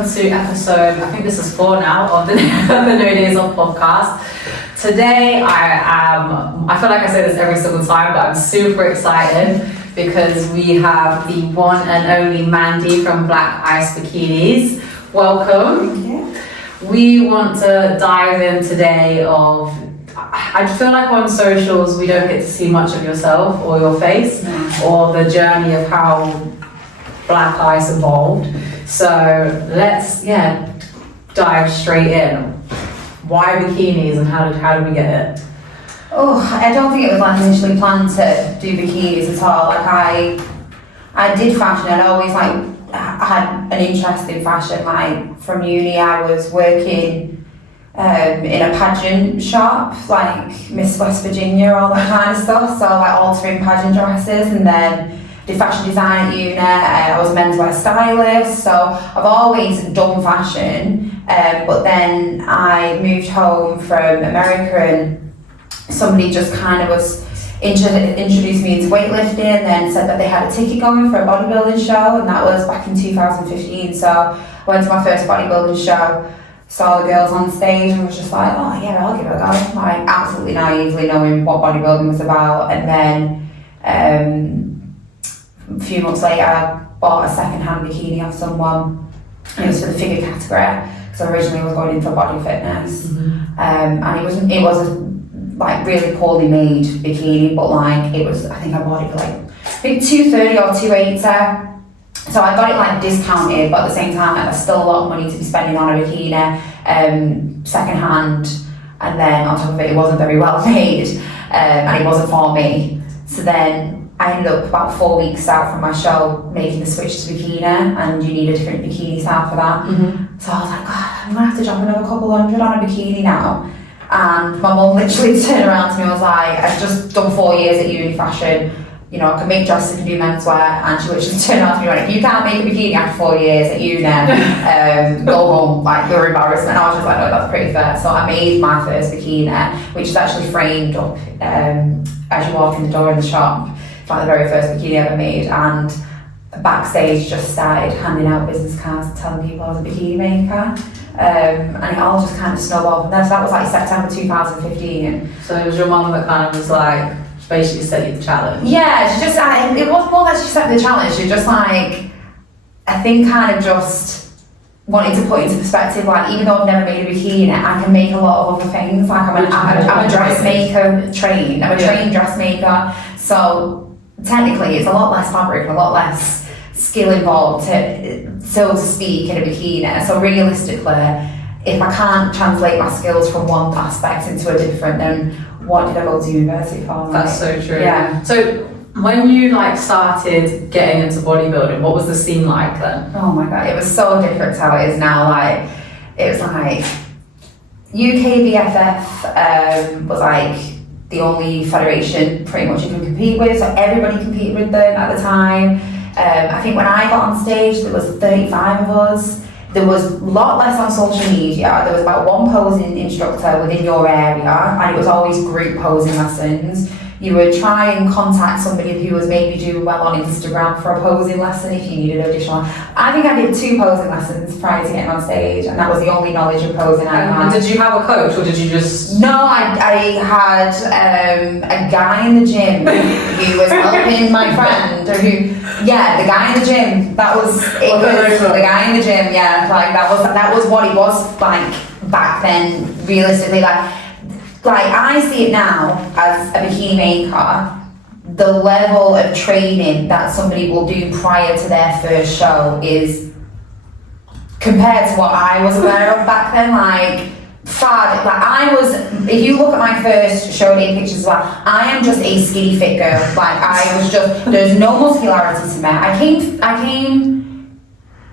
welcome to episode, I think this is 4 now, of the No Days Off podcast. Today I feel like I say this every single time, but I'm super excited because we have the one and only Mandie from Black Ice Bikinis. Welcome. Thank you. We want to dive in today of, I feel like on socials we don't get to see much of yourself or your face or the journey of how Black Ice evolved. So let's dive straight in. Why bikinis and how did we get it? Oh, I don't think it was like initially planned to do bikinis at all. Like I did fashion. I'd always had an interest in fashion. Like from uni, I was working in a pageant shop, like Miss West Virginia, all that kind of stuff. So like altering pageant dresses, and then did fashion design at uni. I was a menswear stylist, so I've always done fashion. But then I moved home from America, and somebody just kind of was introduced me into weightlifting, and then said that they had a ticket going for a bodybuilding show, and that was back in 2015. So I went to my first bodybuilding show, saw the girls on stage, and was just like, oh yeah, I'll give it a go. Like absolutely naively knowing what bodybuilding was about. And then a few months later, I bought a second-hand bikini off someone. It was for the figure category, because I originally was going in for body fitness. And it was a like really poorly made bikini, but like it was, I think I bought it for like I think $230 or $280. So I got it like discounted, but at the same time like, there's still a lot of money to be spending on a bikini, second-hand, and then on top of it, it wasn't very well made, and it wasn't for me. So then I ended up about 4 weeks out from my show making the switch to bikini, and you need a different bikini style for that. So I was like, God, I'm gonna have to drop another couple hundred on a bikini now. And my mum literally turned around to me and was like, I've just done 4 years at uni fashion, you know, I can make dresses and do menswear. And she literally turned around to me and went, if you can't make a bikini after 4 years at uni, go home, like you're embarrassment. I was just like, no, that's pretty fair. So I made my first bikini, which is actually framed up as you walk in the door in the shop. Like the very first bikini I ever made, and backstage just started handing out business cards telling people I was a bikini maker, and it all just kind of snowballed from there. So that was like September 2015. So it was your mum that kind of was like, basically set you the challenge? Yeah, she just, it wasn't more that she set me the challenge, she just like, I think kind of just wanted to put into perspective, like even though I've never made a bikini, I can make a lot of other things. Like I'm a dressmaker trained, I'm a trained dressmaker, so technically it's a lot less fabric and a lot less skill involved, so to speak, in a bikini. So realistically, if I can't translate my skills from one aspect into a different, then what did I go to university for? That's so true. Yeah. So when you like started getting into bodybuilding, what was the scene like then? Oh my God, it was so different to how it is now. Like it was like UK BFF was like the only federation pretty much you could compete with, so everybody competed with them at the time. I think when I got on stage there was 35 of us. There was a lot less on social media. There was about one posing instructor within your area, and it was always group posing lessons. You would try and contact somebody who was maybe doing well on Instagram for a posing lesson if you needed additional. I think I did 2 posing lessons prior to getting on stage, and that was the only knowledge of posing I had. And did you have a coach, or did you just... No, I had a guy in the gym who was helping my friend, or the guy in the gym. That was it. Was the guy in the gym, yeah. Like that was what it was like back then. Realistically, like I see it now as a bikini maker, the level of training that somebody will do prior to their first show is, compared to what I was aware of back then, like far, like I was, if you look at my first show day pictures, like I am just a skinny fit girl. Like I was just, there's no muscularity to me. I came,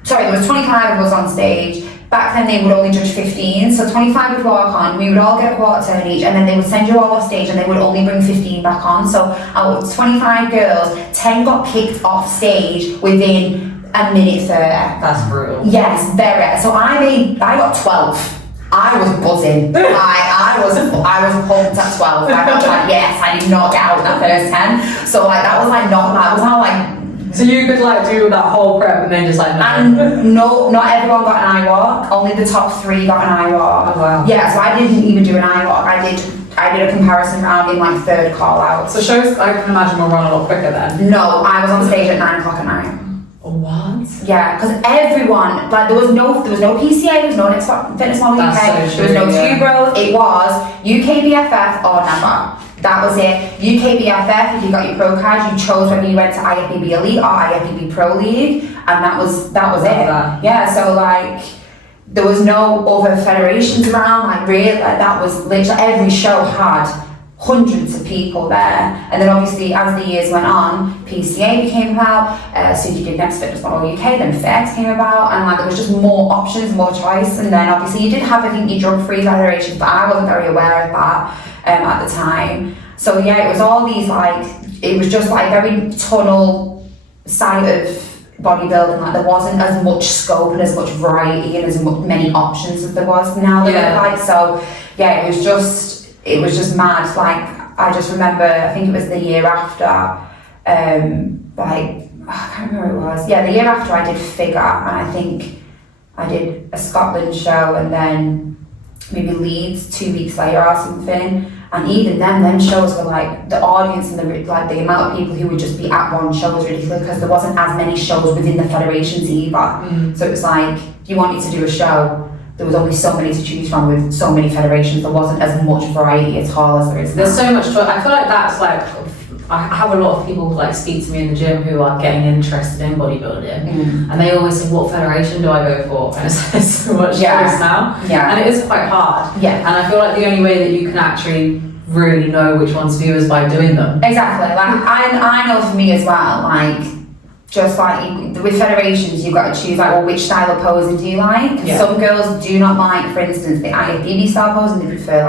sorry, there was 25 of us on stage. Back then they would only judge 15, so 25 would walk on, we would all get a quarter turn each, and then they would send you all off stage and they would only bring 15 back on. So out of 25 girls, 10 got kicked off stage within a minute 30. That's brutal. Yes, very. So I got 12. I was buzzing. I was pumped at 12. I was like, yes, I did not get out that first 10. So like that was like not, that was not like So you could like do that whole prep and then just like no. And no, not everyone got an eye walk. Only the top 3 got an eye walk. Oh wow. Yeah, so I didn't even do an eye walk. I did a comparison round in like 3rd call out. So shows I can imagine will run a lot quicker then. No, I was on stage at 9 o'clock at night. What? Yeah, because everyone, like there was no PCA, there was no Next Fitness Model UK, That's so there was no true, yeah. Tube Growth, it was UK BFF or never. That was it. UK BFF, if you got your pro card, you chose whether you went to IFBB Elite or IFBB Pro League, and that was it. that. Yeah, so like there was no other federations around, like really, like that was literally every show had hundreds of people there, and then obviously as the years went on, PCA became about, so you did Next Fitness Model UK, then FX came about, and like there was just more options, more choice, and then obviously you did have, I think, your drug-free federations, but I wasn't very aware of that at the time. So yeah, it was all these like, it was just like very tunnel side of bodybuilding, like there wasn't as much scope and as much variety and as many options as there was now. Yeah. Like, so yeah, it was just mad. Like I just remember, I think it was the year after, like I can't remember what it was. Yeah, the year after I did figure, and I think I did a Scotland show, and then maybe Leeds 2 weeks later or something. And even then, them shows were like the audience and the amount of people who would just be at one show was ridiculous because there wasn't as many shows within the federations either. So it was like if you wanted to do a show, there was only so many to choose from with so many federations. There wasn't as much variety at all as there is now. There's so much choice. I feel like that's like, I have a lot of people like speak to me in the gym who are getting interested in bodybuilding, and they always say, what federation do I go for? And it's there's so much choice now, and it is quite hard. And I feel like the only way that you can actually really know which ones for you is by doing them. Exactly. Like I know for me as well, like just like with federations, you've got to choose like, well, which style of posing do you like? Some girls do not like, for instance, the IFBB style posing. They prefer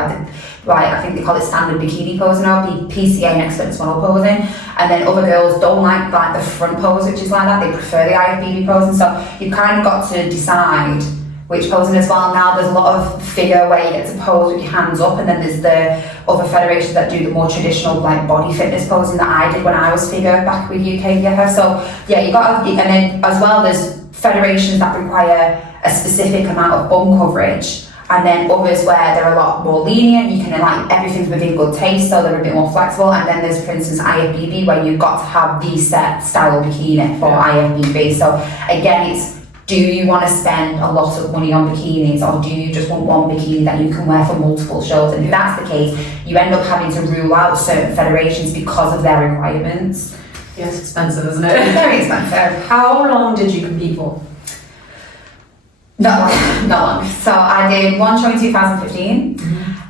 like I think they call it standard bikini posing or PCA Next Fitness Model posing. And then other girls don't like the front pose, which is like that. They prefer the IFBB posing. So you've kind of got to decide which posing as well. Now there's a lot of figure where you get to pose with your hands up, and then there's the other federations that do the more traditional like body fitness posing that I did when I was figure back with UKBFF. So yeah, you got to, and then as well there's federations that require a specific amount of bum coverage, and then others where they're a lot more lenient, you can like everything's within good taste, so they're a bit more flexible. And then there's, for instance, IFBB where you've got to have the set style bikini for IFBB. So again, it's, do you want to spend a lot of money on bikinis, or do you just want one bikini that you can wear for multiple shows? And if that's the case, you end up having to rule out certain federations because of their requirements. Yeah, it's expensive, isn't it? It's very expensive. How long did you compete for? Not long. So I did one show in 2015.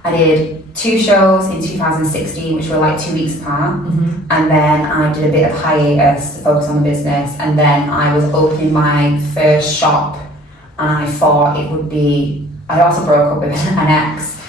I did 2 shows in 2016, which were like 2 weeks apart. And then I did a bit of hiatus to focus on the business. And then I was opening my first shop, and I thought it would be, I also broke up with an ex.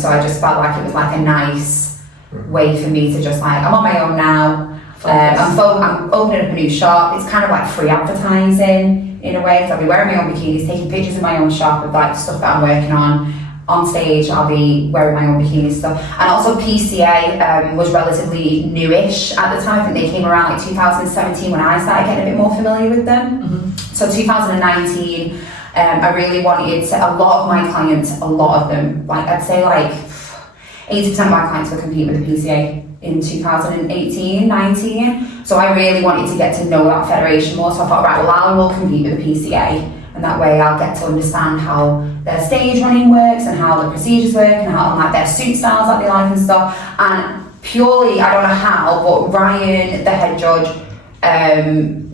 So I just felt like it was like a nice way for me to just like, I'm on my own now. I'm opening up a new shop. It's kind of like free advertising in a way, because I'll be wearing my own bikinis, taking pictures of my own shop of like stuff that I'm working on. On stage, I'll be wearing my own bikini stuff. And also PCA was relatively newish at the time. I think they came around like 2017 when I started getting a bit more familiar with them. So 2019, I really wanted to, a lot of my clients, a lot of them, like I'd say like 80% of my clients were competing with the PCA in 2018, 19. So I really wanted to get to know that federation more. So I thought, right, well, I will compete with the PCA. And that way I'll get to understand how their stage running works and how the procedures work and how like their suit styles that they like and stuff. And purely, I don't know how, but Ryan, the head judge,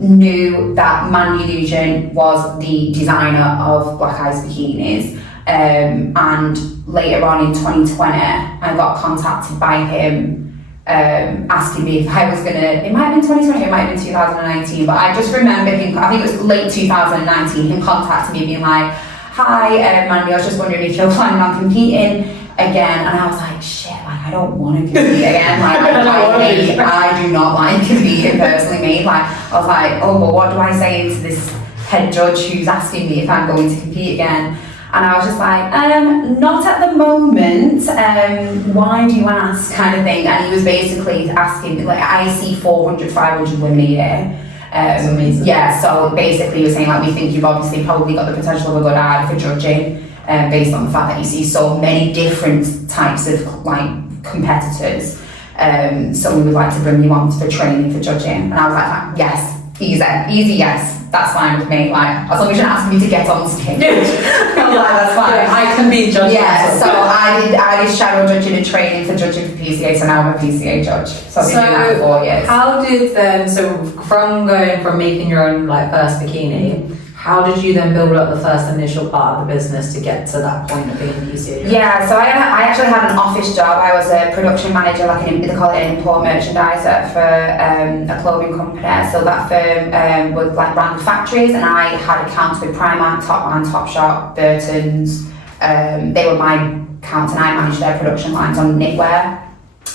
knew that Mandie Nugent was the designer of Black Ice Bikinis. And later on in 2020, I got contacted by him asking me if I was gonna, it might have been 2020, it might have been 2019, but I just remember him, I think it was late 2019, him contacting me being like, hi Mandie, I was just wondering if you're planning on competing again. And I was like, shit, like I don't want to compete again, like I do not like competing personally, mate. Like I was like, oh, well, what do I say to this head judge who's asking me if I'm going to compete again? And I was just like, not at the moment, why do you ask, kind of thing. And he was basically asking, like, I see 400, 500 women a year. That's amazing. Yeah, so basically you're saying like we think you've obviously probably got the potential of a good eye for judging, based on the fact that you see so many different types of like competitors. So we would like to bring you on for training for judging. And I was like, yes, easy, yes. That's fine with me. Like, as long as you're not asking me to get on stage, I'm like, that's fine. I can be judging. Yeah, so I did shadow judging and training for judging for PCA, so now I'm a PCA judge. So I've been doing that for 4 years. How did then, so from going from making your own like first bikini, how did you then build up the first initial part of the business to get to that point of being PCA? Yeah, so I actually had an office job. I was a production manager, like they call it an import merchandiser for a clothing company. So that firm would like run factories, and I had accounts with Primark, Topman, Topshop, Burton's. They were my accounts, and I managed their production lines on knitwear.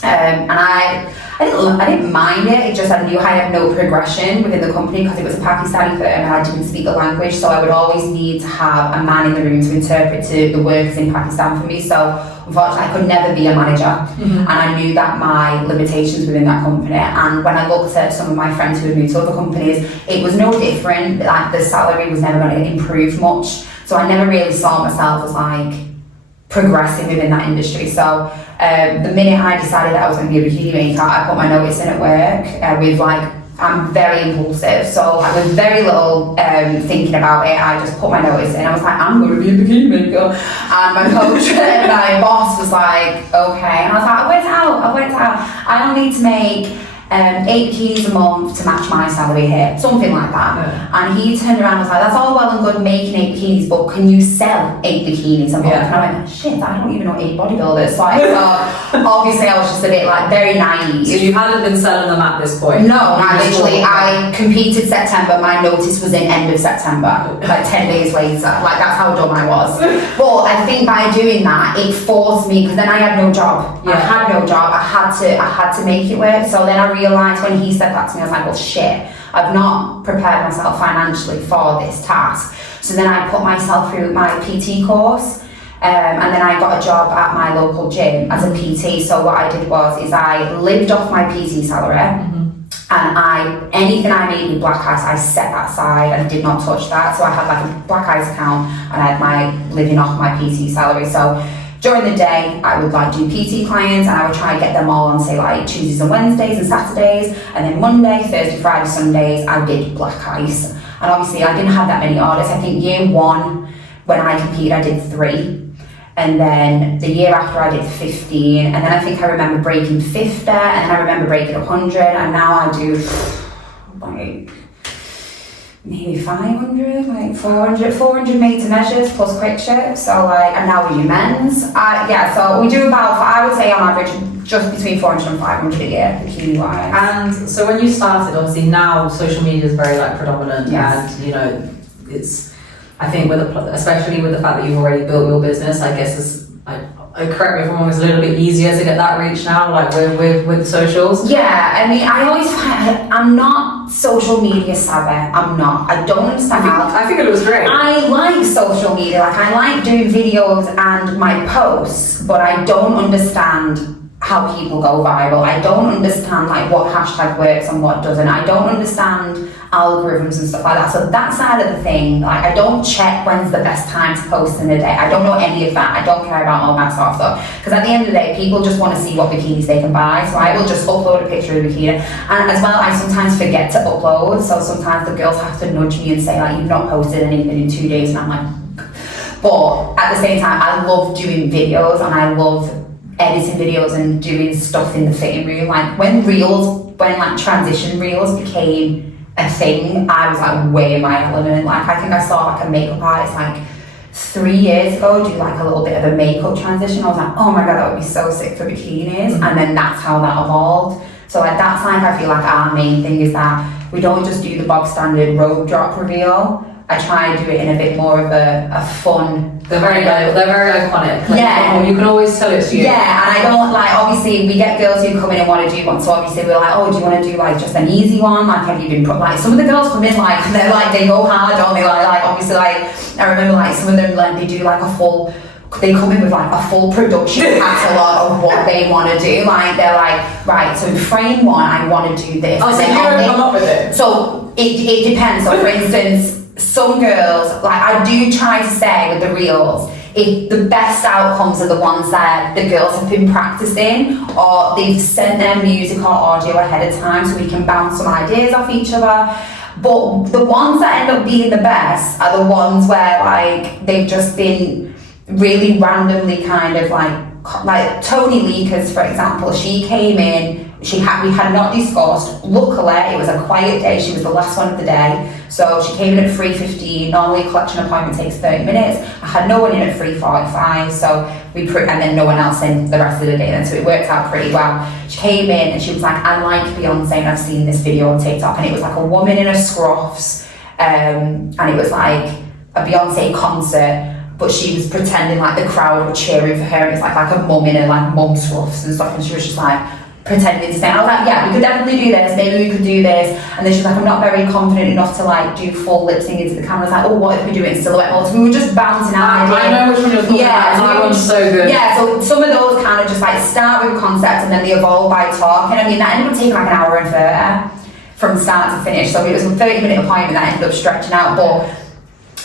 And I didn't mind it. It just I knew I had no progression within the company because it was a Pakistani firm and I didn't speak the language, so I would always need to have a man in the room to interpret to the workers in Pakistan for me. So unfortunately, I could never be a manager, and I knew that my limitations within that company. And when I looked at some of my friends who had moved to other companies, it was no different. Like the salary was never going to improve much, so I never really saw myself as like progressing within that industry. So the minute I decided that I was going to be a bikini maker, I put my notice in at work with like, I'm very impulsive, so I was very little thinking about it. I just put my notice in. I was like, I'm going to be a bikini maker. And my coach and my boss was like, okay. And I was like, I worked out. I only need to make 8 bikinis a month to match my salary here, something like that. And he turned around and was like, that's all well and good making 8 bikinis, but can you sell 8 bikinis a month? And I went, shit, I don't even know 8 bodybuilders. So I thought, obviously I was just a bit like very naive. So you hadn't been selling them at this point? No, I competed September, my notice was in end of September, like 10 days later. Like that's how dumb I was. But I think by doing that, it forced me, because then I had no job. I had no job, I had to make it work. So then I realised when he said that to me, I was like, well shit, I've not prepared myself financially for this task. So then I put myself through my PT course, and then I got a job at my local gym as a PT. So what I did was I lived off my PT salary, and anything I made with Black Ice, I set that aside and did not touch that. So I had like a Black Ice account, and I had my living off my PT salary. So during the day, I would like do PT clients, and I would try and get them all on say like Tuesdays and Wednesdays and Saturdays, and then Monday, Thursday, Friday, Sundays, I did Black Ice. And obviously I didn't have that many orders. I think year 1, when I competed, I did 3. And then the year after I did 15, and then I think I remember breaking 50, and then I remember breaking 100, and now I do like maybe 500, like 400 made to measures plus quick shifts. So like, and now we do men's. So we do about, I would say on average, just between 400 and 500 a year, bikini wise. And so when you started, obviously now social media is very like predominant, and you know, it's, I think especially with the fact that you've already built your business, I guess it's, correct me if I'm wrong, it's a little bit easier to get that reach now, like with socials. Yeah, I mean, I always find I'm not social media savvy. I'm not. I don't understand how. I think it was great. I like social media. Like I like doing videos and my posts, but I don't understand how people go viral. I don't understand like what hashtag works and what doesn't. I don't understand algorithms and stuff like that. So that side of the thing, like I don't check when's the best time to post in a day. I don't know any of that. I don't care about all that sort of stuff. Because at the end of the day, people just want to see what bikinis they can buy. So I will just upload a picture of a bikini. And as well, I sometimes forget to upload. So sometimes the girls have to nudge me and say like, you've not posted anything in 2 days. And I'm like, but at the same time, I love doing videos, and I love editing videos and doing stuff in the fitting room. Like when like transition reels became a thing, I was like way in my element. Like I think I saw like a makeup artist like 3 years ago do like a little bit of a makeup transition. I was like, oh my god, that would be so sick for bikinis. And then that's how that evolved. So like that's like, I feel like our main thing is that we don't just do the bog standard robe drop reveal. I try and do it in a bit more of a fun. They're very iconic. Like, you can always tell it's you. Yeah, and I don't like, obviously we get girls who come in and want to do one, so obviously we're like, oh, do you want to do like just an easy one? Like, have you been put, like some of the girls come in like, they're like, they go hard, don't they? Like obviously like, I remember like some of them like, they do like a full they come in with like a full production catalogue of what they want to do. Like they're like, right, so in frame 1 I want to do this. Oh, so you don't come up with it? So it depends. So for instance, some girls, like I do try to say with the reels, if the best outcomes are the ones that the girls have been practicing or they've sent their music or audio ahead of time so we can bounce some ideas off each other. But the ones that end up being the best are the ones where like they've just been really randomly kind of like Tony Leakers, for example. She came in, we had not discussed. Luckily, it was a quiet day. She was the last one of the day. So she came in at 3:15. Normally a collection appointment takes 30 minutes. I had no one in at 3:45, so and then no one else in the rest of the day then, so it worked out pretty well. She came in and she was like, I like Beyonce and I've seen this video on TikTok, and it was like a woman in her scruffs, and it was like a Beyonce concert, but she was pretending like the crowd were cheering for her, and it's like a mum in her like mum scruffs and stuff, and she was just like pretending to sing. I was like, yeah, we could definitely do this, maybe we could do this. And then she was like, I'm not very confident enough to like do full lip sync into the camera. I was like, oh, what if we do it in silhouette mode? So we were just bouncing out. I know which one you're talking about. That one's so good. Yeah, so some of those kind of just like start with concepts and then they evolve by talking. I mean, that ended up taking like an hour and 30 from start to finish. So it was a 30-minute appointment that ended up stretching out, but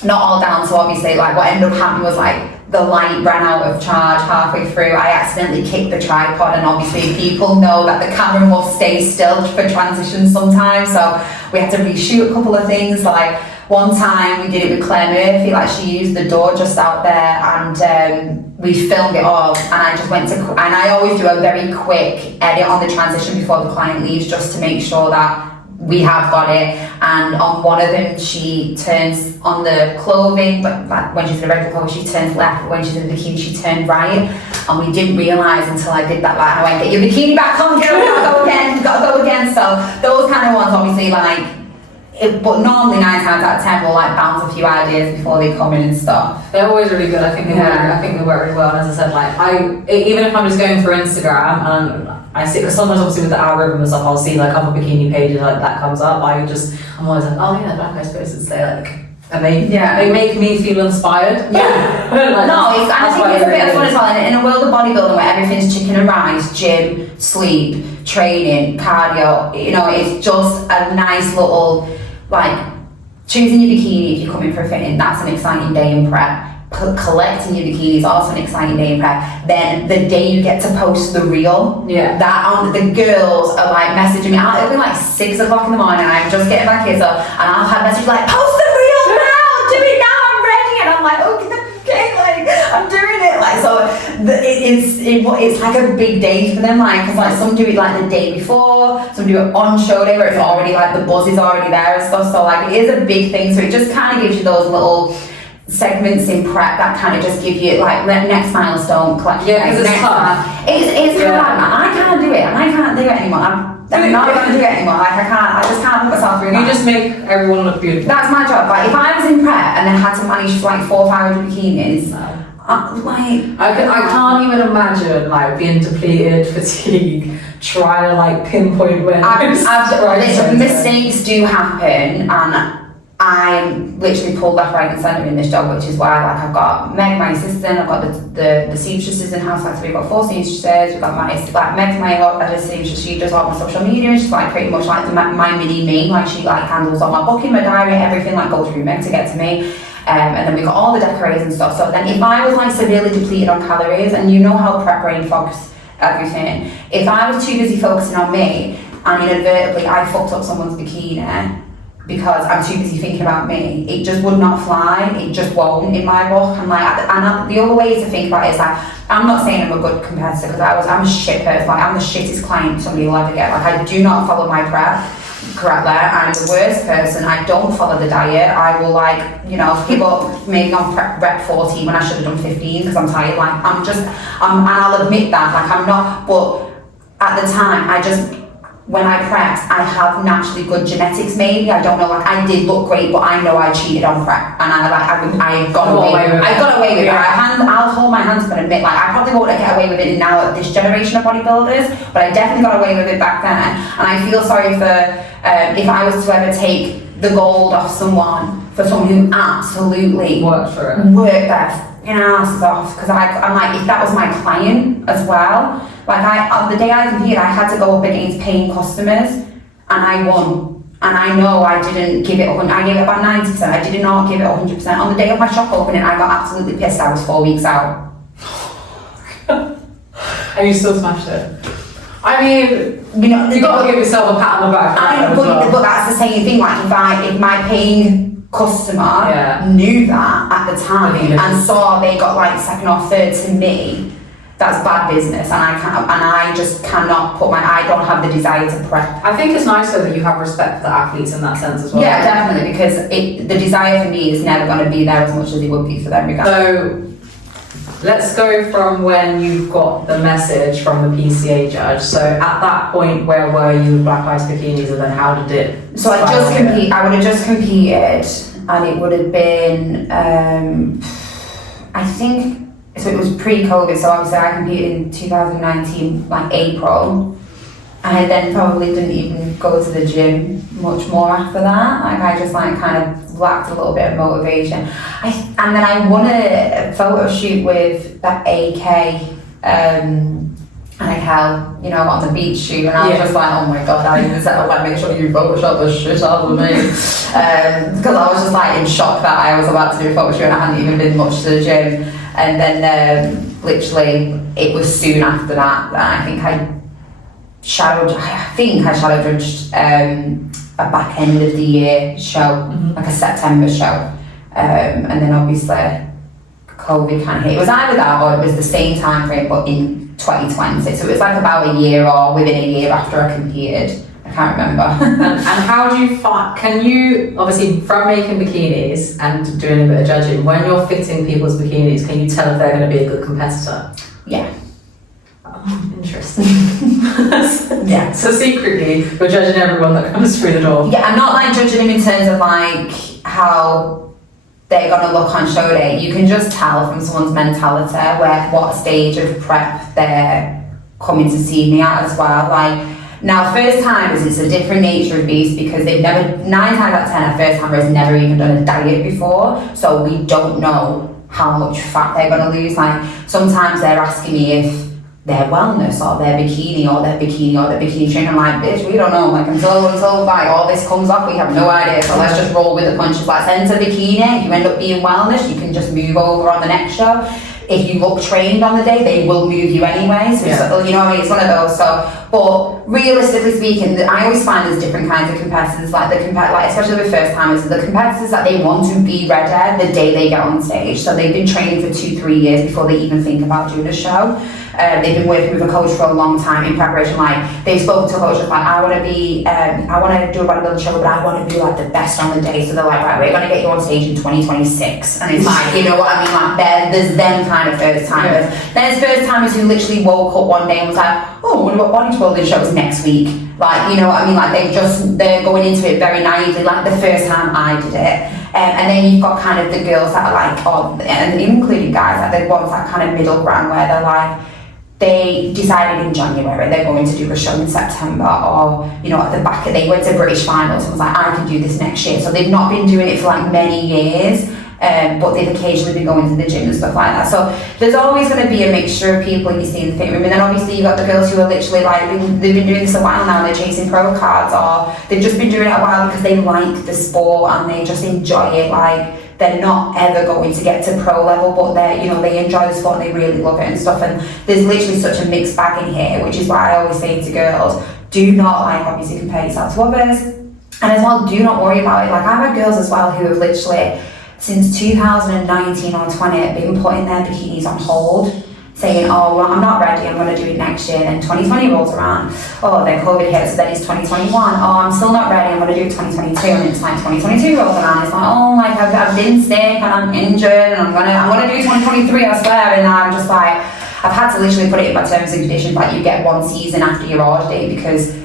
not all down. So obviously like what ended up happening was like the light ran out of charge halfway through. I accidentally kicked the tripod, and obviously people know that the camera must stay still for transitions sometimes, so we had to reshoot a couple of things. Like one time we did it with Claire Murphy, like she used the door just out there, and we filmed it all, and I just went to, and I always do a very quick edit on the transition before the client leaves just to make sure that we have got it. And on one of them she turns on the clothing, but like when she's in a regular clothes she turns left, but when she's in a bikini she turned right, and we didn't realise until I did that, like I went, get your bikini back on, girl, we gotta go again. So those kind of ones obviously like but normally 9 times out of 10 we'll like bounce a few ideas before they come in and stuff. They're always really good. I think they work really well. And as I said, like even if I'm just going for Instagram and I see, because sometimes obviously with the algorithm and stuff, I'll see like other bikini pages like that comes up. I'm always like, oh yeah, Black Ice Bikinis, say like, and they make me feel inspired. Yeah. Like, no, I think it's a bit of fun as well. In a world of bodybuilding where everything's chicken and rice, gym, sleep, training, cardio, you know, it's just a nice little, like, choosing your bikini if you're coming for a fitting, that's an exciting day in prep. Collecting your bikini is also an exciting day in prep. Then the day you get to post the reel, the girls are like messaging me. It'll be like 6 o'clock in the morning, and I'm just getting my kids up, and I'll have messages like, post the reel now, do it now, I'm ready. And I'm like, okay, like I'm doing it. Like, so it's like a big day for them, like, because like some do it like the day before, some do it on show day where it's already like the buzz is already there and stuff. So like it is a big thing. So it just kind of gives you those little segments in prep that kind of just give you like next milestone collection. Yeah, because it's tough. It's hard, man. I can't do it, and I can't do it anymore. I'm not going to do it anymore. Like I just can't put myself through that. You just make everyone look beautiful. That's my job. Like if I was in prep and then had to manage like 4 or 500 bikinis, I can't even imagine like being depleted, fatigue, trying to like pinpoint where. Mistakes do happen, and I'm literally pulled left, right, and centre in this job, which is why like I've got Meg, my assistant, I've got the seamstresses in house. Like so we've got 4 seamstresses. We've got Meg's my other seamstress. She does all my social media. She's like pretty much like my mini me. Like she like handles all my booking, my diary, everything like goes through Meg to get to me. And then we've got all the decorators and stuff. So then if I was like severely depleted on calories, and you know how prep brain fogs everything, if I was too busy focusing on me and inadvertently I fucked up someone's bikini because I'm too busy thinking about me, it just would not fly. It just won't in my book. I'm like, the other way to think about it is like, I'm not saying I'm a good competitor because I'm a shit person. Like I'm the shittest client somebody will ever get. Like I do not follow my prep correctly. I'm the worst person. I don't follow the diet. I will like, you know, people maybe on rep 14 when I should have done 15 because I'm tired. Like and I'll admit that. Like I'm not, but at the time when I prepped, I have naturally good genetics maybe. I don't know, like I did look great, but I know I cheated on prep, and I got away with it. I'll hold my hands up and admit, like I probably won't get away with it now at this generation of bodybuilders, but I definitely got away with it back then. And I feel sorry for if I was to ever take the gold off someone, for someone who absolutely worked there asses off, because I'm like, if that was my client as well, like on the day I competed, I had to go up against paying customers, and I won. And I know I didn't give it 100%, I gave it about 90%, I did not give it 100%. On the day of my shop opening, I got absolutely pissed, I was 4 weeks out. And you still smashed it. I mean, you got to give yourself a pat on the back. But that's the same thing, like if my paying customer knew that at the time and saw they got like second or third to me, that's bad business, and I just cannot I don't have the desire to prep. I think it's nice though that you have respect for the athletes in that sense as well. Yeah, definitely, because the desire for me is never going to be there as much as it would be for them regardless. So let's go from when you got the message from the PCA judge. So at that point, where were you with Black Ice Bikinis, and then how did it? So I would have just competed, and it would have been I think. So it was pre-COVID, so obviously I competed in 2019, like April. I then probably didn't even go to the gym much more after that. Like I just like kind of lacked a little bit of motivation. And then I won a photo shoot with that AK and Hell, on the beach shoot, and I was just like, oh my god, I even said, like, make sure you Photoshop the shit out of me. Because I was just like in shock that I was about to do a photo shoot and I hadn't even been much to the gym. And then literally it was soon after that I think I shadow judged a back end of the year show, like a September show. And then obviously COVID kind of hit. It was either that or it was the same time frame but in 2020. So it was like about a year or within a year after I competed. I can't remember. and how do you find, can you, obviously from making bikinis and doing a bit of judging, when you're fitting people's bikinis, can you tell if they're going to be a good competitor? Yeah. Oh, interesting. Yeah. So secretly, you're judging everyone that comes through the door. Yeah, I'm not like judging them in terms of like how they're gonna look on show day. You can just tell from someone's mentality what stage of prep they're coming to see me at as well. Like now, first timers, it's a different nature of beast because they've never, 9 times out of 10, a first timer has never even done a diet before, so we don't know how much fat they're gonna lose. Like sometimes they're asking me if their wellness or their bikini trainer. I'm like, bitch, we don't know. Like until like all this comes off, we have no idea. So let's just roll with the punches. Like enter bikini. If you end up being wellness, you can just move over on the next show. If you look trained on the day, they will move you anyway. So it's one of those. So, but realistically speaking, I always find there's different kinds of competitors. Like especially with first timers, the competitors that they want to be ready the day they get on stage. So they've been training for 2-3 years before they even think about doing a show. They've been working with a coach for a long time in preparation. Like they've spoken to a coach like, I want to do a bodybuilding show, but I want to be like the best on the day. So they're like, right, we're going to get you on stage in 2026. And it's like, you know what I mean? Like there's them kind of first timers. Then there's first timers who literally woke up one day and was like, oh, what about bodybuilding shows next week? Like, you know what I mean? Like they're going into it very naively, like the first time I did it. And then you've got kind of the girls that are like, and including guys, like the ones that kind of middle ground where they're like, they decided in January they're going to do a show in September, or at the back they went to British finals and was like, I can do this next year. So they've not been doing it for like many years, but they've occasionally been going to the gym and stuff like that. So there's always going to be a mixture of people you see in the fit room. And then obviously you've got the girls who are literally like, they've been doing this a while now, they're chasing pro cards, or they've just been doing it a while because they like the sport and they just enjoy it. Like they're not ever going to get to pro level, but they enjoy the sport and they really love it and stuff. And there's literally such a mixed bag in here, which is why I always say to girls, do not obviously compare yourself to others. And as well, do not worry about it. Like I've had girls as well who have literally since 2019 or 20 been putting their bikinis on hold, saying, oh, well, I'm not ready, I'm going to do it next year. Then 2020 rolls around, oh, then COVID hits, so then it's 2021, oh, I'm still not ready, I'm going to do it 2022, and it's like 2022 rolls around, it's like, oh, like I've been sick and I'm injured and I'm gonna do 2023, I swear. And I'm just like, I've had to literally put it in my terms and conditions, like you get one season after your order date, because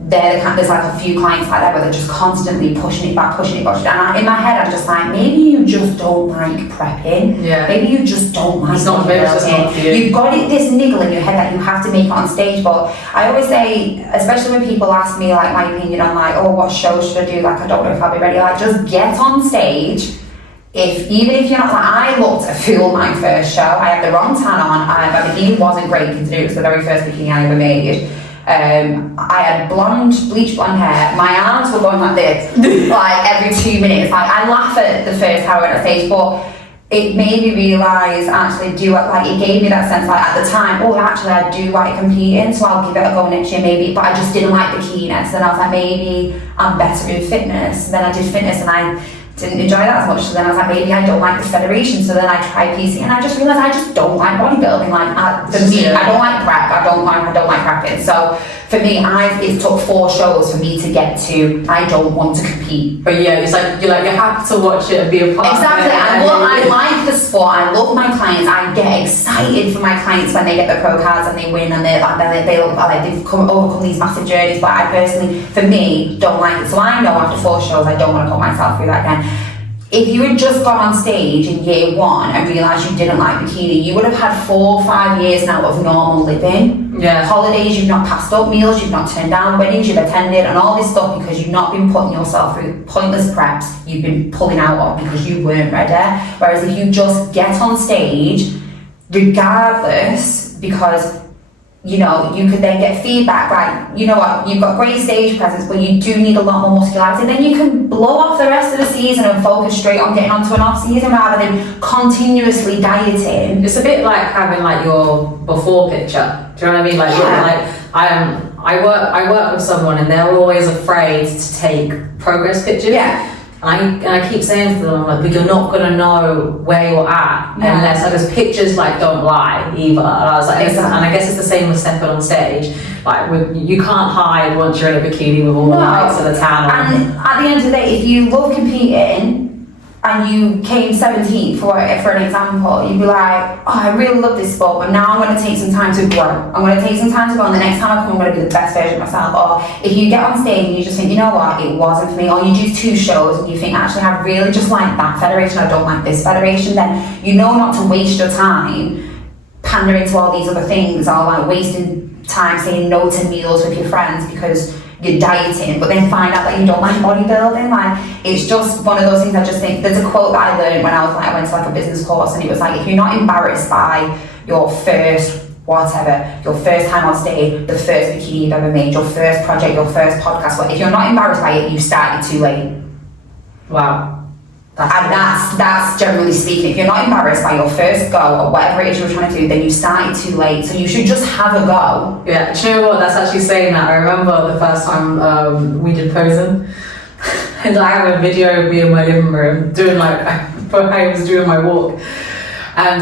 there's like a few clients like that where they're just constantly pushing it back. And in my head I'm just like, maybe you just don't like prepping. Yeah. Maybe you just don't like bodybuilding. You've got this niggle in your head that you have to make it on stage. But I always say, especially when people ask me like my opinion on like, oh, what show should I do? Like I don't know if I'll be ready. Like just get on stage, even if you're not, like, I looked a fool my first show. I had the wrong tan on. My bikini wasn't great considering it was the very first bikini I ever made. I had bleach blonde hair. My arms were going like this, like every 2 minutes. Like, I laugh at the first time I went on stage, but it made me realise, actually, it gave me that sense, like, at the time, oh, actually, I do like competing, so I'll give it a go next year, maybe, but I just didn't like bikini, so then I was like, maybe I'm better in fitness. And then I did fitness, and I didn't enjoy that as much, so then I was like, maybe I don't like the federation, so then I tried PC, and I just realised I just don't like bodybuilding, like, for me, I don't like prep, I don't like prepping, so for me, it took 4 shows for me to get to, I don't want to compete. But yeah, it's like, you have to watch it and be a part exactly. of it. I like the sport, I love my clients, I get excited for my clients when they get the pro cards and they win and they look like they've overcome these massive journeys, but I personally, for me, don't like it. So I know after 4 shows, I don't want to put myself through that again. If you had just got on stage in year 1 and realised you didn't like bikini, you would have had 4 or 5 years now of normal living. Yeah. Holidays you've not passed up, meals you've not turned down, weddings you've attended, and all this stuff because you've not been putting yourself through pointless preps you've been pulling out of because you weren't ready. Whereas if you just get on stage, regardless, because you could then get feedback, right? You know what, you've got great stage presence, but you do need a lot more muscularity. Then you can blow off the rest of the season and focus straight on getting onto an off season rather than continuously dieting. It's a bit like having like your before picture. Do you know what I mean? Like, I work with someone and they're always afraid to take progress pictures. Yeah. And I keep saying to them, I'm like, but you're not gonna know where you're at unless, like, because pictures like don't lie either. And I was like, and I guess it's the same with stepping on stage. Like, you can't hide once you're in a bikini with all the lights and the tan on. And at the end of the day, if you love competing and you came 17th for an example, you'd be like, oh, I really love this sport, but now I'm going to take some time to grow. I'm going to take some time to grow, and the next time I come, I'm going to be the best version of myself. Or if you get on stage and you just think, you know what, it wasn't for me, or you do 2 shows and you think, actually, I really just like that federation, I don't like this federation, then you know not to waste your time pandering to all these other things, or like wasting time saying no to meals with your friends because you're dieting, but then find out that you don't like bodybuilding. Like, it's just one of those things. I just think there's a quote that I learned when I went to like a business course, and it was like, if you're not embarrassed by your first time on stage, the first bikini you've ever made, your first project, your first podcast, but if you're not embarrassed by it, you started too late. Wow. That's generally speaking. If you're not embarrassed by your first go or whatever it is you're trying to do, then you started too late. So you should just have a go. Yeah, do you know what? That's actually saying that. I remember the first time we did posing, and I have a video of me in my living room doing I was doing my walk, and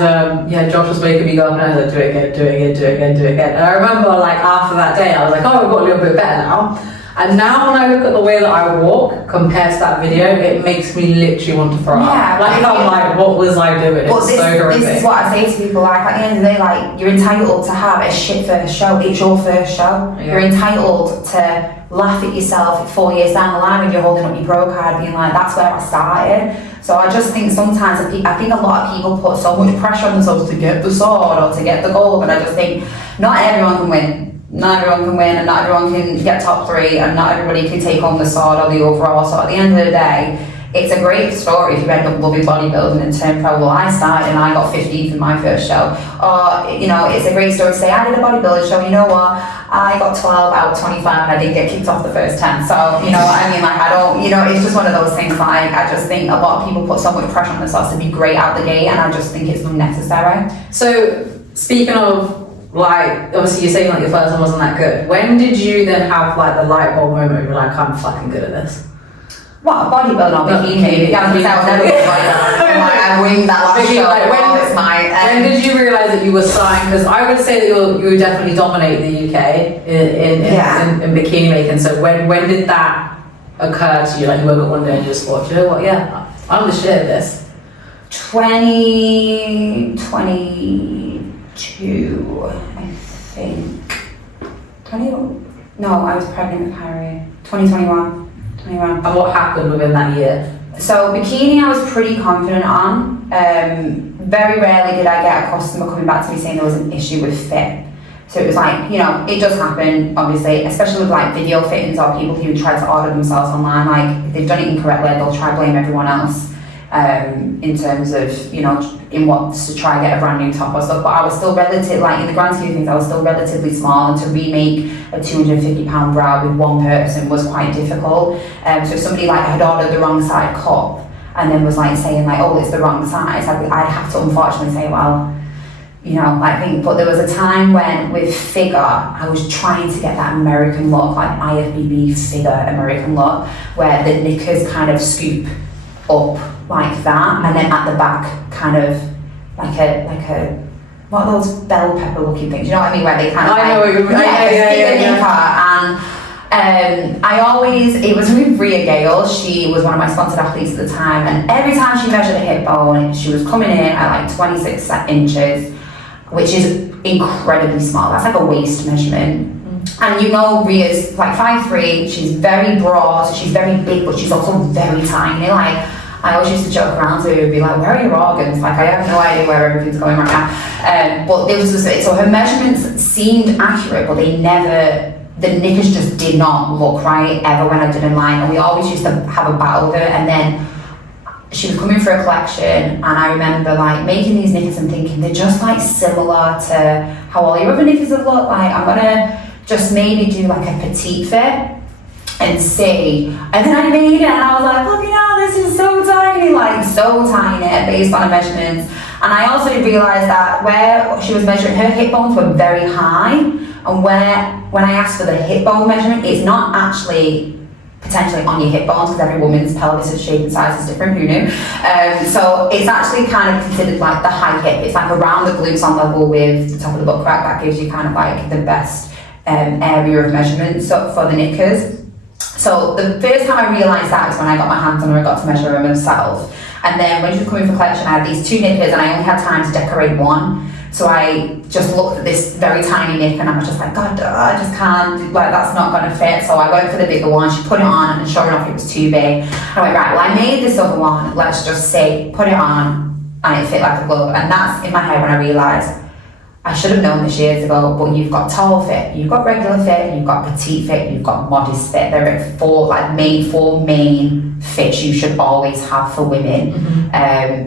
Josh was making me go up, and I was like, do it again. And I remember after that day, I was like, oh, I've got a little bit better now. And now when I look at the way that I walk compared to that video, it makes me literally want to throw up. I'm like, what was I doing? It's so horrific. This is what I say to people, at the end of the day, you're entitled to have a shit first show. It's your first show. Yeah. You're entitled to laugh at yourself 4 years down the line when you're holding up your pro card being like, that's where I started. So I just think sometimes, I think a lot of people put so much pressure on themselves to get the sword or to get the gold, but I just think not everyone can win. Not everyone can win, and not everyone can get top 3, and not everybody can take home the sword or the overall. So at the end of the day, it's a great story if you end up loving bodybuilding and turn pro. Well, I started and I got 15th in my first show. Or, it's a great story to say, I did a bodybuilding show, you know what, I got 12 out of 25 and I didn't get kicked off the first 10. So, I don't, it's just one of those things, I just think a lot of people put so much pressure on themselves to be great out the gate, and I just think it's unnecessary. So, speaking of, obviously you're saying your first one wasn't that good. When did you then have the light bulb moment where you're like, I'm fucking good at this? What, bodybuilding or bikini? Yeah, I was never good at bodybuilding. I winged that last show. When did you realise that you were starting? Because I would say that you definitely dominate the UK in bikini making. So when did that occur to you? You woke up one day and you just thought, you know what, I'm the shit at this. 2022, I think. I was pregnant with Harry. 2021. And what happened within that year? So bikini I was pretty confident on. Very rarely did I get a customer coming back to me saying there was an issue with fit. So it was it does happen, obviously, especially with video fittings or people who try to order themselves online. If they've done it incorrectly, they'll try to blame everyone else. in terms of, you know, in what to try and get a brand new top or stuff. But I was still relative, like in the grand scheme of things, I was still relatively small, and to remake a £250 bra with one person was quite difficult. So if somebody like had ordered the wrong side cup and then was like saying like, oh, it's the wrong size, I'd have to unfortunately say, well, you know, like, but there was a time when with figure, I was trying to get that American look, like IFBB figure American look, where the knickers kind of scoop up like that, and then at the back kind of like a what are those bell pepper looking things, you know what I mean, where they kind of and I always, it was with Rhea Gale, she was one of my sponsored athletes at the time, and every time she measured a hip bone, she was coming in at like 26 inches, which is incredibly small. That's like a waist measurement. And you know, Rhea's like 5'3", she's very broad, so she's very big, but she's also very tiny. Like, I always used to joke around to her and be like, where are your organs? Like, I have no idea where everything's going right now. But it was just, so her measurements seemed accurate, but they never, the knickers just did not look right ever when I did in line. And we always used to have a battle with her. And then she was coming for a collection, and I remember like making these knickers and thinking they're just like similar to how all your other knickers have looked. Like, I'm gonna just maybe do like a petite fit and see. And then I made it, and I was like, look at this is so tiny, like so tiny based on the measurements. And I also realised that where she was measuring, her hip bones were very high, and when I asked for the hip bone measurement, it's not actually potentially on your hip bones, because every woman's pelvis shape and size is different, who knew? So it's actually kind of considered like the high hip. It's like around the glutes on level with the top of the butt crack. That gives you kind of like the best area of measurement for the knickers. So the first time I realised that was when I got my hands on her, I got to measure her myself. And then when she was coming for collection, I had these two knickers, and I only had time to decorate one. So I just looked at this very tiny knicker, and I was just like, God, I just can't, like, that's not gonna fit. So I went for the bigger one. She put it on, and sure enough, it was too big. I went, right, well, I made this other one, let's just say, put it on, and it fit like a glove. And that's in my head when I realised, I should have known this years ago, but you've got tall fit, you've got regular fit, you've got petite fit, you've got modest fit. There are four main fits you should always have for women,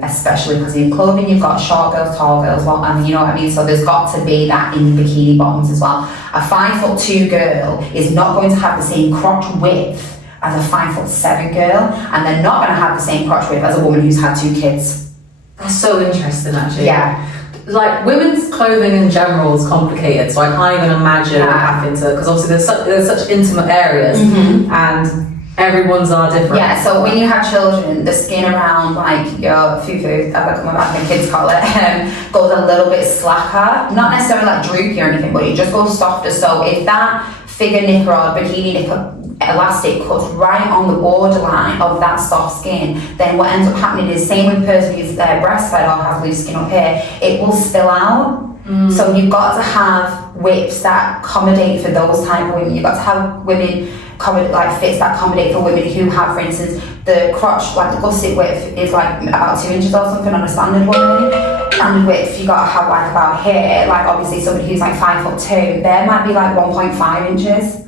especially because in clothing you've got short girls, tall girls, well, I mean, you know what I mean? So there's got to be that in bikini bottoms as well. A 5'2" girl is not going to have the same crotch width as a 5'7" girl, and they're not going to have the same crotch width as a woman who's had 2 kids. That's so interesting, actually. Yeah. Like, women's clothing in general is complicated, so I can't even imagine having to, because obviously there's such intimate areas, and everyone's are different. Yeah, so when you have children, the skin around like your fufu, as I come back and kids call it, goes a little bit slacker. Not necessarily like droopy or anything, but it just goes softer. So if that figure knicker or bikini knicker elastic cuts right on the borderline of that soft skin, then what ends up happening is, same with person who's breastfed or has loose skin up here, it will spill out. So you've got to have widths that accommodate for those type of women. You've got to have women like fits that accommodate for women who have, for instance, the crotch, like the gusset width is like about 2 inches or something on a standard woman. And width you got to have like about here, like obviously somebody who's like 5'2", there might be like 1.5 inches.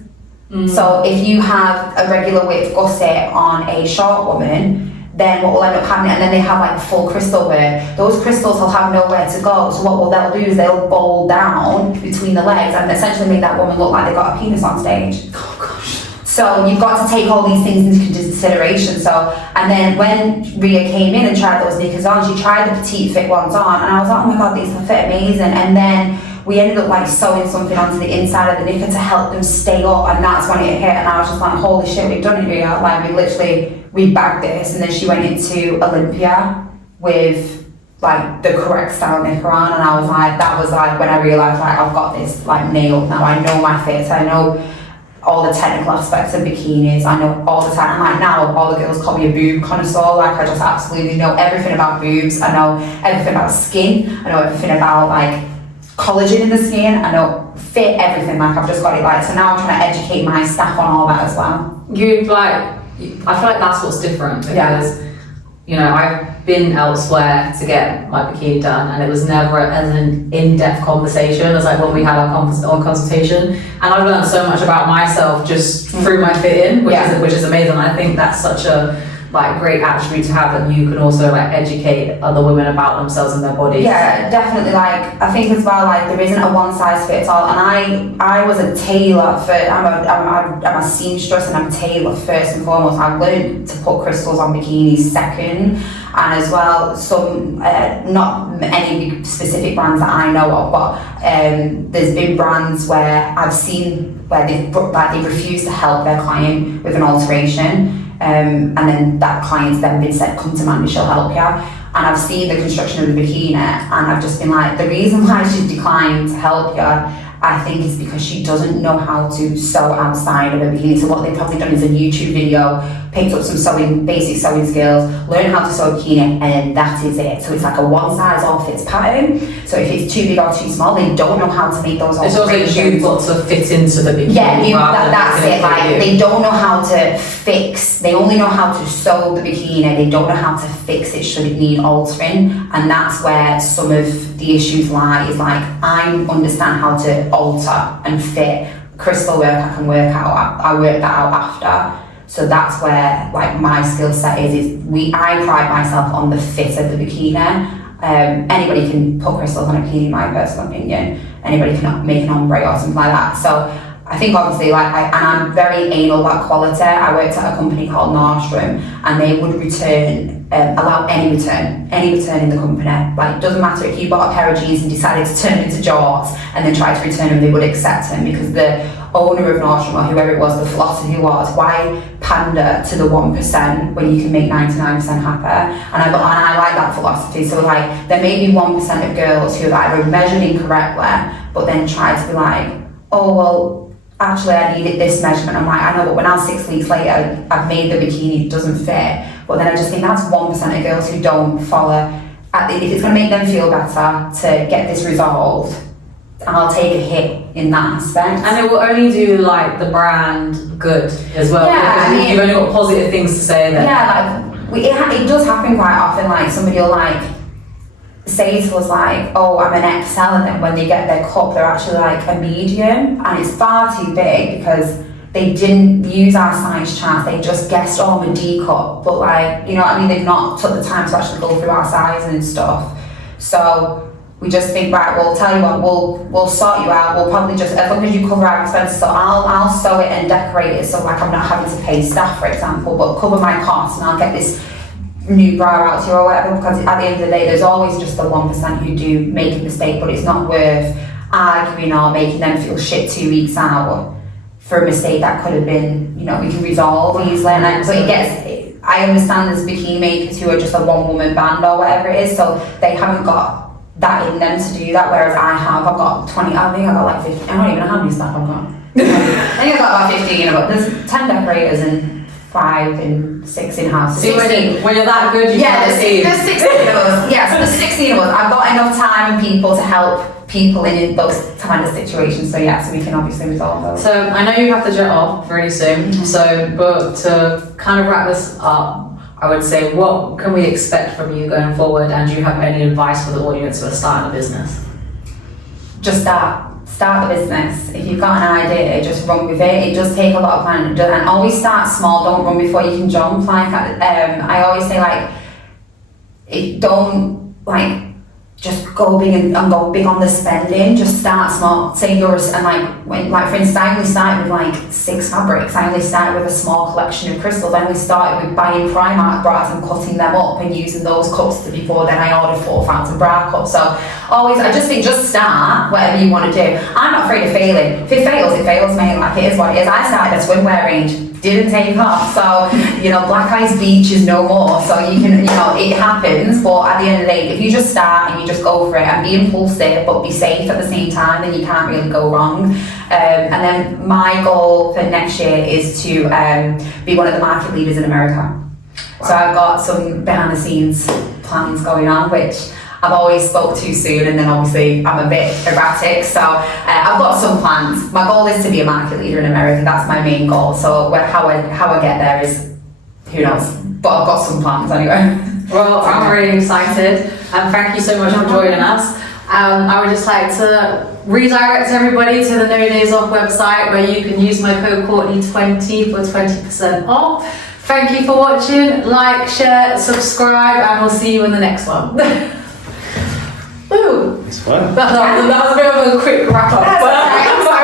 So if you have a regular width gusset on a short woman, then what will end up happening, and then they have like full crystal wear, those crystals will have nowhere to go. So what they'll do is they'll bowl down between the legs and essentially make that woman look like they got a penis on stage. Oh gosh. So you've got to take all these things into consideration. So, and then when Rhea came in and tried those knickers on, she tried the petite fit ones on, and I was like, oh my God, these fit amazing. And then we ended up like sewing something onto the inside of the knicker to help them stay up, and that's when it hit, and I was just like, holy shit, we've done it, Rhea. Like, we bagged this. And then she went into Olympia with like the correct style knicker on, and I was like, that was like when I realised, like, I've got this like nailed now. I know my fits, I know all the technical aspects of bikinis, I know all the time. And like now all the girls call me a boob connoisseur. Like, I just absolutely know everything about boobs, I know everything about skin, I know everything about like collagen in the skin, I know fit, everything. Like, I've just got it like, so now I'm trying to educate my staff on all that as well. You've like, I feel like that's what's different, because you know, I've been elsewhere to get my bikini done, and it was never as an in-depth conversation as like when we had our consultation, and I've learned so much about myself just through my fit-in, which is amazing. I think that's such a like great attribute to have, that you can also like educate other women about themselves and their bodies. Yeah, definitely. Like, I think as well, like, there isn't a one size fits all. And I was a tailor for, I'm a seamstress and I'm a tailor first and foremost. I learned to put crystals on bikinis second. And as well, some, not any big specific brands that I know of, but there's been brands where I've seen where they've refused to help their client with an alteration. And then that client's then been said, come to Mandie, she'll help you. And I've seen the construction of the bikini, and I've just been like, the reason why she's declined to help you, I think, is because she doesn't know how to sew outside of a bikini. So what they've probably done is a YouTube video, picked up some basic sewing skills, learned how to sew a bikini, and that is it. So it's like a one size all fits pattern. So if it's too big or too small, they don't know how to make those alterations. It's also you've got to fit into the bikini. Yeah, that's it. Like, they don't know how to fix. They only know how to sew the bikini. They don't know how to fix it should it need altering. And that's where some of the issues lie. Is like, I understand how to alter and fit. Crystal work I can work out. I work that out after. So that's where like my skill set is I pride myself on the fit of the bikini. Anybody can put crystals on a bikini, in my personal opinion. Anybody can make an ombre or something like that. So I think obviously, like, and I'm very anal about quality. I worked at a company called Nordstrom, and they would allow any return in the company. Like, it doesn't matter if you bought a pair of jeans and decided to turn them into jorts and then tried to return them, they would accept them, because the owner of Nordstrom, or whoever it was, the philosophy was, why pander to the 1% when you can make 99% happy? And I like that philosophy. So like, there may be 1% of girls who have either measured incorrectly, but then try to be like, oh well, actually I needed this measurement. I'm like, I know, but when I'm 6 weeks later, I've made the bikini, it doesn't fit. But then I just think that's 1% of girls who don't follow. If it's going to make them feel better to get this resolved, I'll take a hit in that aspect. And it will only do like the brand good as well. Yeah, because you've only got positive things to say then. Yeah, like it does happen quite often. Like, somebody will like say to us like, oh, I'm an XL, and then when they get their cup, they're actually like a medium, and it's far too big because they didn't use our size charts. They just guessed, oh, I'm a D cup, but like, you know what I mean? They've not took the time to actually go through our sizing and stuff. So we just think, right, we'll tell you what, we'll sort you out. We'll probably just, as long as you cover our expenses, so I'll sew it and decorate it, so like I'm not having to pay staff, for example, but cover my costs, and I'll get this new bra out to you or whatever, because at the end of the day, there's always just the 1% who do make a mistake, but it's not worth arguing or making them feel shit 2 weeks out for a mistake that could have been, you know, we can resolve easily. And so I understand there's bikini makers who are just a one-woman band or whatever it is, so they haven't got that in them to do that, whereas I've got 20, I think I've got like 15, I don't even know how many staff I've got. I think I've got about 15, but there's 10 decorators and 5 and 6 in-house. See, when you're that good, you there's 16 of us. Yeah, so there's 16 of us. I've got enough time and people to help people in those kind of situations, so yeah, so we can obviously resolve those. So I know you have to jet off really soon, but to kind of wrap this up, I would say, what can we expect from you going forward, and do you have any advice for the audience who are starting a business? Just start the business. If you've got an idea, just run with it. It does take a lot of planning, and always start small. Don't run before you can jump. Like, I always say, like, don't like just go big and go big on the spending. Just start small. Say yours, and like for instance, I only started with like 6 fabrics. I only started with a small collection of crystals. I only started with buying Primark bras and cutting them up and using those cups before then I ordered 4,000 bra cups. So always, I just think, just start whatever you want to do. I'm not afraid of failing. If it fails, mate. Like, it is what it is. I started a swimwear range, didn't take off, so you know, Black Ice Beach is no more, so you can, you know, it happens. But at the end of the day, if you just start and you just go for it and be impulsive but be safe at the same time, then you can't really go wrong. And then my goal for next year is to be one of the market leaders in America. Wow. So I've got some behind the scenes plans going on, which I've always spoke too soon, and then obviously I'm a bit erratic, so I've got some plans. My goal is to be a market leader in America. That's my main goal. So how I get there is, who knows, but I've got some plans anyway. Well, I'm really excited, and thank you so much for joining us. I would just like to redirect everybody to the No Days Off website, where you can use my code Courtney20 for 20% off Thank you for watching. Like, share, subscribe, and we'll see you in the next one. Woo! It's fun. That was a bit of a quick wrap up. That's all right.